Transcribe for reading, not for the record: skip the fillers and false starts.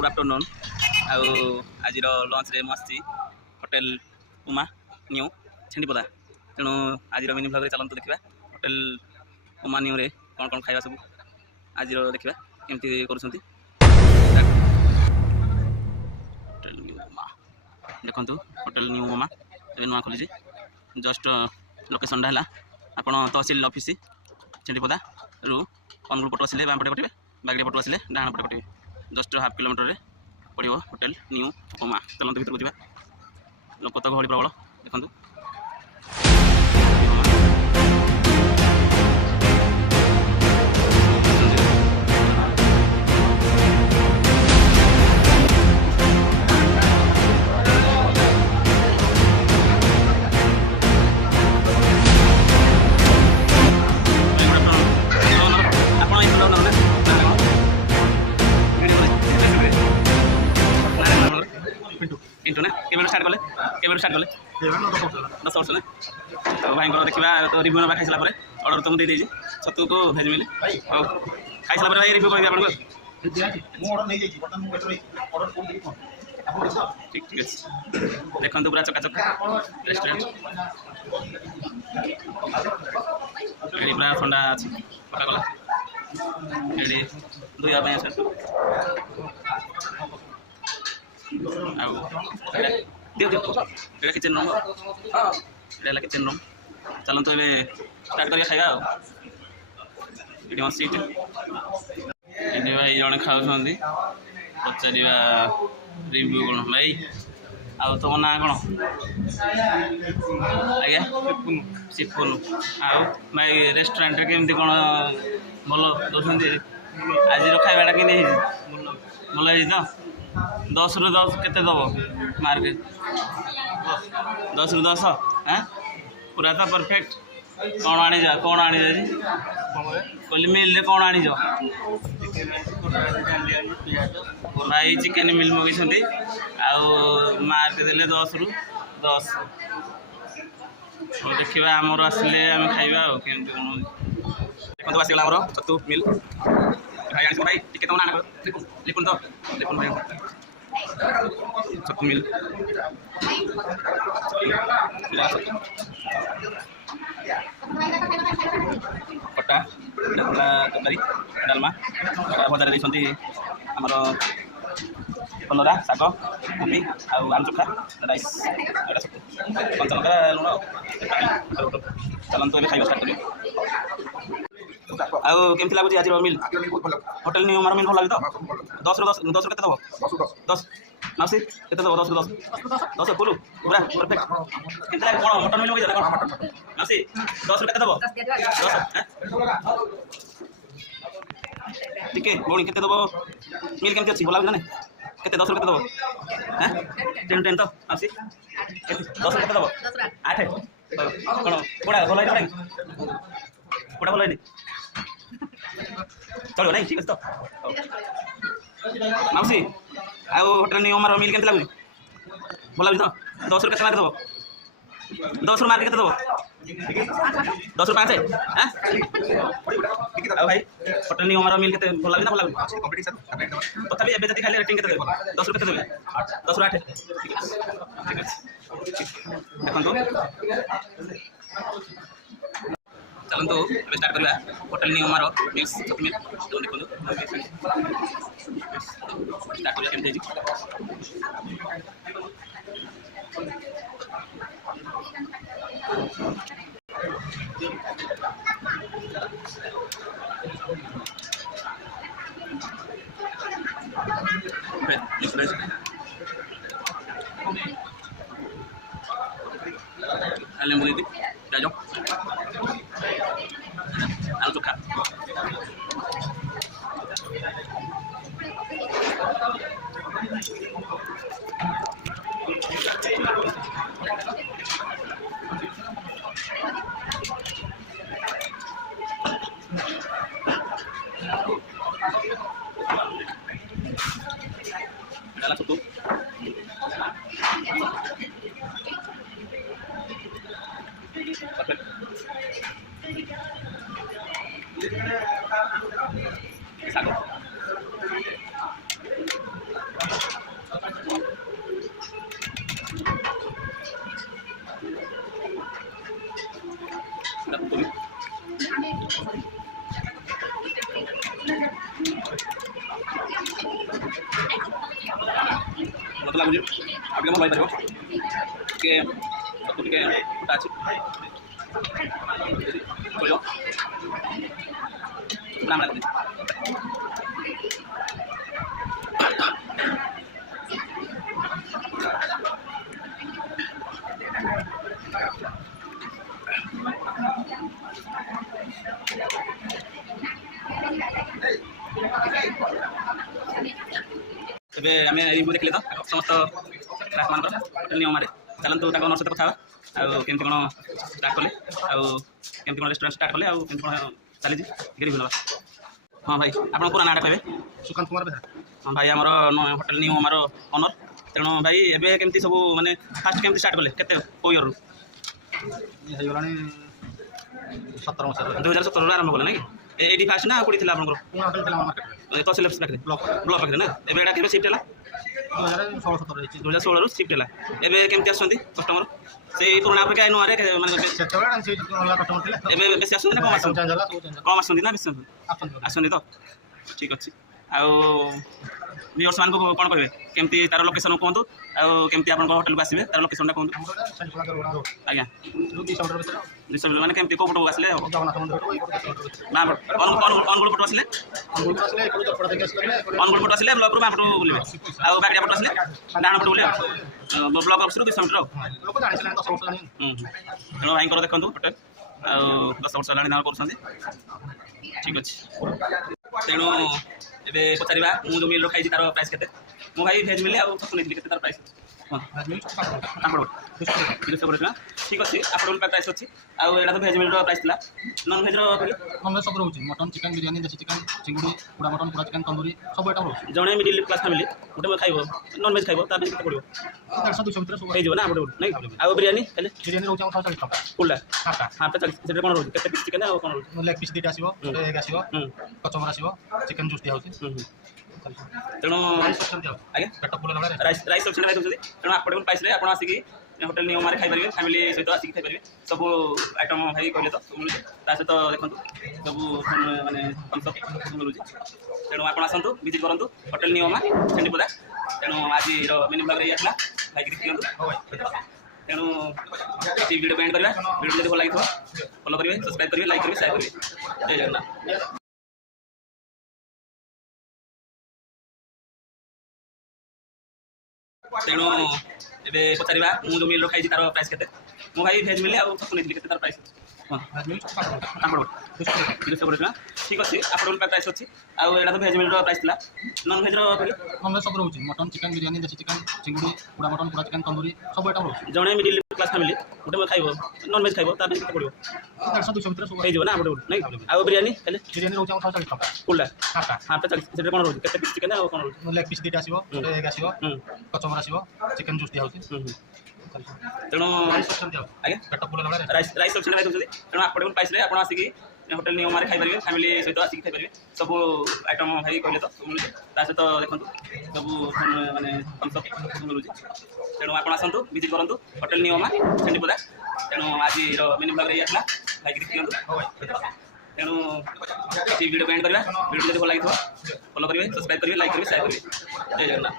Good afternoon आज लंच रे मुझे होटेल उमा न्यू छेंडीपदा तेणु आज मिनी ब्लॉग चलते देखा होटेल उमा न्यू रे कौन कौन खाଇବା सब आज देखा केमती कर देखु होटेल न्यू उमा नुआ खोली जस्ट लोकेशन है आपड़ तहसिल ऑफिस छेंडीपदा रु अनुगुल पट आसे बाम पटे कटे बागड़िया पट आसे डाण पटे कटे जस्ट हाफ किलोमीटर पड़ो होटेल न्यू उमा चलते भर को जा लोक तो गहली प्रबल देखु इंटू ना स्टार्ट कले 10 वर्ष ना तो भाई देखा रिव्यू ना खाई सारा अर्डर तो मुझे छतु को भेज मिले खाई सारा भाई रिव्यू कह आपको ठीक ठीक अच्छे देखते पूरा चकाचक रेस्टोरेंट ये पूरा ठंडा अच्छी पका गला ये दुआ किचन रूम ये किचन रूम चलते तो ये स्टार्ट कर खाया ये सीट ये भाई जड़े खाऊँ पचार रिव्यू कौन भाई आउ तुम ना कौन आज्ञा सिपुन आउ भाई रेस्टोरेंट केमती कौन भल दौरान आज खावाटा कि भल तो 10 रु 10 केते दब मार्क 10 रु 10 हाँ पूरा तो परफेक्ट कौन आनी जा कहली मिल कौन आनी भाई चिकेन मिल मगेंगे मार्क देले 10 रु 10 देखा आमर आसिले आम खाइबा केमती कौन देखो आसगला छतु मिल भाई आनी भाई टिके तुम ना लिखुन तो लिखुन भाई छतु मिल खटा तरकारी डालमा भजा देखते आमर कलरा शाग कोबी आलू चोखा राइस कंचा लंका लुण चलते खाଇବା स्टार्ट करें केमती लगुच आज मिल होटेल न्यू उमार मिल भल लगे तो 10 रु 10 10 रु 10 माउसी के 10 रु 10 10 फुल पूरा परफेक्ट केमती लगे कौन मटन मिल कौन माउसी 10 रु 10 टिके भौणी के मिल केमती अच्छी भल लगे ना के 10 रु के हाँ 10 तो माउसी 10 रु के 8 कौन कोड़ा भल है कोड़ा भल है चलो नहीं ठीक है तो माउसी आउ होटेल न्यू उमार मिल केमती लगुच भल लगे तो 10 रु के दब 10 रु मार्क के दब 10 रु 5 हाँ भाई होटेल न्यू उमार मिल के भल लगे ना भल लगे तथापि एवं जब खाली रेटिंग के 10 रु के 10 रु 8 ठीक है देखो चलते स्टार्ट करवा होटेल न्यू उमार मिक्स छतु मिल देखो स्टार्ट कर लेंबू दीदी प्याज आलू चोखा डाला छतु शाग ମତେ ଲାଗୁଛି ଆଉ ଟିକେ ଭଲ ହେଇପାରିବ ଟିକେ ସବୁ ଟିକେ ଫୁଟା ଅଛି ଚଳିବ ନାମ ଲାଗେ ଏବେ ଆମେ ରିଭ୍ୟୁ ଦେଖିଲେ ତ ସମସ୍ତ ଗ୍ରାହକମାନଙ୍କର ନିୟମ ମାରେ ଚାଲନ୍ତୁ ତାଙ୍କ ଅନର ସହିତ କଥା ହେବା ଆଉ କେମିତି କ'ଣ ଷ୍ଟାର୍ଟ କଲେ ଆଉ କେମିତି କ'ଣ ରେଷ୍ଟୁରାଣ୍ଟ ଷ୍ଟାର୍ଟ କଲେ ଆଉ କେମିତି କ'ଣ ଚାଲିଛି ଟିକେ ରିଭ୍ୟୁ ନେବା। ହଁ ଭାଇ ଆପଣ ପୁରା ନାଁଟା କହିବେ? ସୁକାନ୍ତ କୁମାର ବେହେରା। ହଁ ଭାଇ ଆମର ହୋଟେଲ ନିୟମ ମାର ଅନର। ତେଣୁ ଭାଇ ଏବେ କେମିତି ସବୁ ମାନେ ଫାଷ୍ଟ କେମିତି ଷ୍ଟାର୍ଟ କଲେ କେତେ କେଉଁ ଇୟର୍ରୁ? ହେଇଗଲାଣି 17 ମସିହାରୁ 2017ରୁ ଆରମ୍ଭ କଲେ ନାଇଁ କି? ଏଇଠି ଫାଷ୍ଟ ନା ଆଉ କୋଉଠି ଥିଲା ଆପଣଙ୍କର? ହୋଟେଲ ଥିଲା ମାର୍କେଟରେ ତହସିଲ ଅଫିସ୍ ପାଖରେ ବ୍ଲକ ପାଖରେ ନା? ଏବେ ଏଇଟା କେବେ ସିଫ୍ଟ ହେଲା? 2016-17 ହେଇଛି। 2016ରୁ ସିଫ୍ଟ ହେଲା। ଏବେ କେମିତି ଆସୁଛନ୍ତି କଷ୍ଟମର? ସେଇ ପୁରୁଣା ଅପେକ୍ଷା ନୂଆରେ ମାନେ ସେତେବେଳେ ସେ ଅଲଗା କଷ୍ଟମର ଥିଲେ ଏବେ ବେଶୀ ଆସୁଛନ୍ତି ନା କମ୍ ଆସୁଛନ୍ତି? ଚେଞ୍ଜ ହେଲା, ସବୁ ଚେଞ୍ଜ କମ୍ ଆସୁଛନ୍ତି ନା ବେଶୀ ଆସୁଛନ୍ତି। ଆସୁଛନ୍ତି ତ? ଠିକ୍ ଅଛି। ଆଉ ଭିଉଅର୍ସମାନଙ୍କୁ କ'ଣ କହିବେ କେମିତି ତାର ଲୋକେସନ୍ କୁହନ୍ତୁ ଆଉ କେମିତି ଆପଣଙ୍କ ହୋଟେଲକୁ ଆସିବେ ତାର ଲୋକେସନ୍ଟା କୁହନ୍ତୁ। ଆଜ୍ଞା 200 ମାନେ କେମିତି କେଉଁ ପଟକୁ ଆସିଲେ ହେବ? ଜଗନ୍ନାଥ ମନ୍ଦିର ନା ଅନୁଗୁଳ ପଟୁ ଆସିଲେ ଅନୁଗୁଳ ପଟୁ ଆସିଲେ ବ୍ଲକରୁ ବାଁ ପଟୁ ବୁଲିବେ ଆଉ ବାକିଆ ପଟୁ ଆସିଲେ ଡାହାଣ ପଟୁ ବୁଲିବେ ବ୍ଲକ ଅଫିସରୁ 200 ମିଟର ଆଉ। ଲୋକ ଜାଣିছিলেন 10 ବର୍ଷ ଜାଣି। ତେଣୁ ଭାଇଙ୍କର ଦେଖନ୍ତୁ ହୋଟେଲ ଆଉ 10 ବର୍ଷ ହେଲାଣି ତାଙ୍କର କରୁଛନ୍ତି। ଠିକ୍ ଅଛି। ତେଣୁ ଏବେ ପଚାରିବା ମୁଁ ଯେଉଁ ମିଲ୍ର ଖାଇଛି ତାର ପ୍ରାଇସ୍ କେତେ? ମୁଁ ଭାଇ ଭେଜ୍ ମିଲ୍ ଆଉ ଛତୁ ନେଇଥିଲି କେତେ ତାର ପ୍ରାଇସ୍? ଆପଣ 200 ଟଙ୍କା। ଠିକ୍ ଅଛି ଆପଣଙ୍କ ପ୍ରାଇସ୍ ଅଛି ଆଉ ଏଇଟା ତ ଭେଜ୍ ମିଲ୍ର ପ୍ରାଇସ୍ ଥିଲା। ନନ୍ ଭେଜ୍ର ନନଭେଜ୍ ସବୁ ରହୁଛି ମଟନ୍ ଚିକେନ୍ ବିରିୟାନୀ ଦେଶୀ ଚିକେନ୍ ଚିଙ୍ଗୁଡ଼ି ପୁରା ମଟନ୍ ପୁରା ଚିକେନ୍ ତନ୍ଦୁରୀ ସବୁ ଏଇଟା ରହୁଛି। ଜଣେ ମିଡ଼ିଲ୍ କ୍ଲାସ୍ ଫ୍ୟାମିଲି ଗୋଟେ ଖାଇବ ନନ୍ ଭେଜ୍ ଖାଇବ ତା ପାଇଁ କେତେ ପଡ଼ିବ? 150-200 ଭିତରେ ସବୁ ହେଇଯିବ ନା ଗୋଟେ ନାଇଁ? ଆଉ ବିରିୟାନୀ ହେଲେ ବିରିୟାନୀ ରହୁଛି ଆମର 40 ଟଙ୍କା ଫୁଲ୍ଟା ହାଫ୍ଟା। ହାଫ୍ଟା 40 ସେଥିରେ କ'ଣ ରହୁଛି କେତେ ପିସ୍ ଚିକେନ୍ ଆଉ କ'ଣ ରହୁଛି? ଲେଗ୍ ପିସ୍ 2ଟା ଆସିବ, ଏଗ୍ ଆସିବ, କଚମ୍ବର ଆସିବ, ଚିକେନ୍ ଜୁସ୍ ଦିଆହେଉଛି। ତେଣୁ ଆଜ୍ଞା ପେଟ ଫୁଲ୍ ହେଲା ରାଇସ୍ ଅପସନ୍ ଦେଉଛନ୍ତି। ତେଣୁ ଆଫୋର୍ଡେବଲ୍ ପ୍ରାଇସ୍ରେ ଆପଣ ଆସିକି ହୋଟେଲ ନିୟମରେ ଖାଇପାରିବେ ଫ୍ୟାମିଲି ସହିତ ଆସିକି ଖାଇପାରିବେ ସବୁ ଆଇଟମ୍ ଭାଇ କହିଲେ ତ ସବୁ ମିଳୁଛି ତା ସହିତ ଦେଖନ୍ତୁ ସବୁ ମାନେ ସବୁ ମିଳୁଛି। ତେଣୁ ଆପଣ ଆସନ୍ତୁ ଭିଜିଟ୍ କରନ୍ତୁ ହୋଟେଲ ନିୟମା ସେଣ୍ଡିପଦା। ତେଣୁ ଆଜିର ମେନୁ ବ୍ଲଗ୍ରେ ଇଏ ଆସିଲା ଖାଇକି ଦିଅନ୍ତୁ। ତେଣୁ ଭିଡ଼ିଓ ଏଣ୍ଡ କରିବା। ଭିଡ଼ିଓ ଯଦି ଭଲ ଲାଗିଥିବ ଫଲୋ କରିବେ, ସବସ୍କ୍ରାଇବ୍ କରିବେ, ଲାଇକ୍ କରିବେ, ସେୟାର କରିବେ। ଜୟ ଜଗନ୍ନାଥ। ତେଣୁ ଏବେ ପଚାରିବା ମୁଁ ଯେଉଁ ମିଲ୍ର ଖାଇଛି ତାର ପ୍ରାଇସ୍ କେତେ? ମୁଁ ଭାଇ ଭେଜ୍ ମିଲ୍ ଆଉ ଛତୁ ନେଇଥିଲି କେତେ ତାର ପ୍ରାଇସ୍? ଆପଣ 200 ଟଙ୍କା। ଠିକ୍ ଅଛି ଆପଣଙ୍କ ପ୍ରାଇସ୍ ଅଛି ଆଉ ଏଇଟା ତ ଭେଜ୍ ମିଲ୍ର ପ୍ରାଇସ୍ ଥିଲା। ନନ୍ ଭେଜ୍ର ନନଭେଜ୍ ସବୁ ରହୁଛି ମଟନ୍ ଚିକେନ୍ ବିରିୟାନୀ ଦେଶୀ ଚିକେନ୍ ଚିଙ୍ଗୁଡ଼ି ପୁରା ମଟନ୍ ପୁରା ଚିକେନ୍ ତନ୍ଦୁରୀ ସବୁ ଏଇଟା ରହୁଛି। ଜଣେ ମିଡ଼ିଲ୍ କ୍ଲାସ୍ ଫ୍ୟାମିଲି ଗୋଟେ ଖାଇବ ନନ୍ ଭେଜ୍ ଖାଇବ ତା ପାଇଁ କେତେ ପଡ଼ିବ? 150-200 ଭିତରେ ସବୁ ହେଇଯିବ ନା ଗୋଟେ ନାଇଁ? ଆଉ ବିରିୟାନୀ ହେଲେ ବିରିୟାନୀ ରହୁଛି ଆମର 40 ଟଙ୍କା ଫୁଲ୍ଟା ହାଫ୍ଟା। ହାଫ୍ଟା 40 ସେଥିରେ କ'ଣ ରହୁଛି କେତେ ପିସ୍ ଚିକେନ୍ ଆଉ କ'ଣ ରହୁଛି? ଲେଗ୍ ପିସ୍ 2ଟା ଆସିବ, ଏଗ୍ ଆସିବ, କଚମ୍ବର ଆସିବ, ଚିକେନ୍ ଜୁସ୍ ଦିଆହେଉଛି। ତେଣୁ ଆଜ୍ଞା ପେଟ ଫୁଲ୍ ହେଲା ରାଇସ୍ ଅପସନ୍ ଦେଉଛନ୍ତି। ତେଣୁ ଆଫୋର୍ଡେବଲ୍ ପ୍ରାଇସ୍ରେ ଆପଣ ଆସିକି ହୋଟେଲ ନିୟମରେ ଖାଇପାରିବେ ଫ୍ୟାମିଲି ସହିତ ଆସିକି ଖାଇପାରିବେ ସବୁ ଆଇଟମ୍ ଭାଇ କହିଲେ ତ ସବୁ ମିଳୁଛି ତା ସହିତ ଦେଖନ୍ତୁ ସବୁ ମାନେ ସବୁ ମିଳୁଛି। ତେଣୁ ଆପଣ ଆସନ୍ତୁ ଭିଜିଟ୍ କରନ୍ତୁ ହୋଟେଲ ନିୟମା ସେଣ୍ଡିପଦା। ତେଣୁ ଆଜିର ମେନୁ ବ୍ଲଗ୍ରେ ଇଏ ଆସିଲା ଖାଇକି ଦିଅନ୍ତୁ। ତେଣୁ ଭିଡ଼ିଓ ଏଣ୍ଡ କରିବା। ଭିଡ଼ିଓ ଯଦି ଭଲ ଲାଗିଥିବ ଫଲୋ କରିବେ, ସବସ୍କ୍ରାଇବ୍ କରିବେ, ଲାଇକ୍ କରିବେ, ସେୟାର କରିବେ। ଜୟ ଜଗନ୍ନାଥ।